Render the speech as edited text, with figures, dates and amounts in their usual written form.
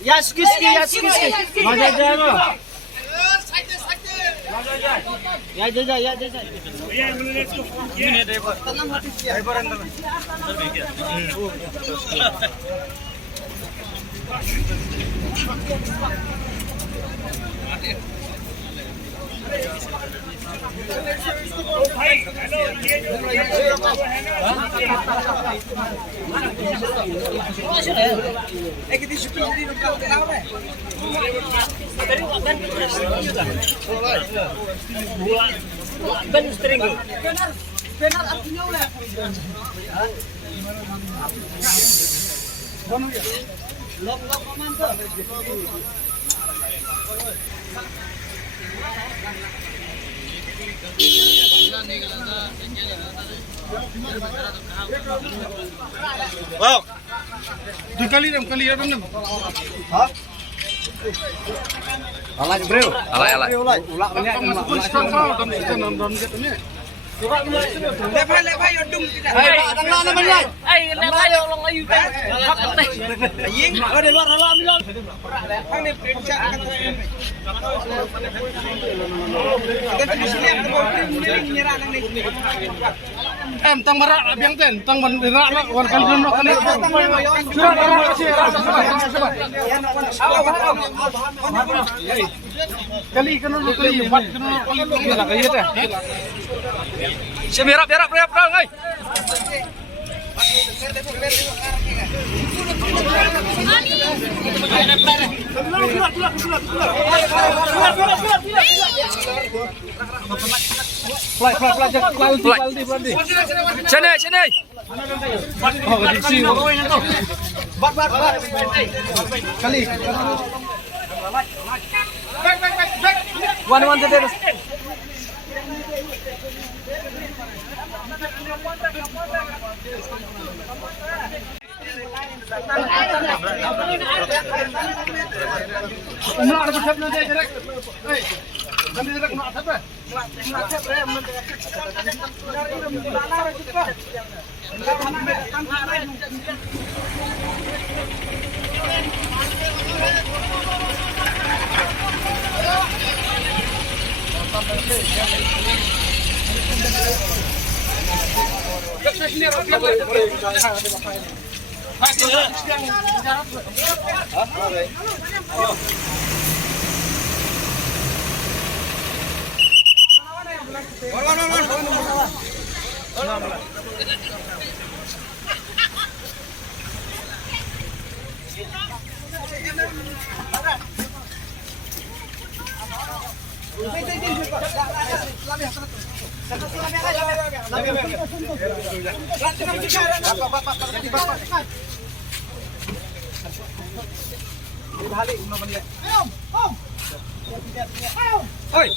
Yaskiski. Maja. Ya. Ini driver. Driver अंदर में. भाई हेलो ये जो है ना एक दिन शुक्र दिन का देना है तेरी वादन की ben string benar artinya ulah lok mantap wow kali enam ha alay bro alay ulak banyak Lepai odung tidak. Tang la naman yan. Lepai long ayu kan. Aying, ada luar halam bilang. Ang ni prinsa kan. Dan di sini yang menyerah nang ni. Tang marak biang ten, tang marak lah wan kan dun kan. Surat marak si. Kali kan lu kali 4 kali lah kali teh. Semirap perang oi. Fly. Sini. Oh, di sini. Bat. Kali. Back. One terus. Nak ada besar nanti direct. Hei, nanti direct nak apa? Nak apa? Oi.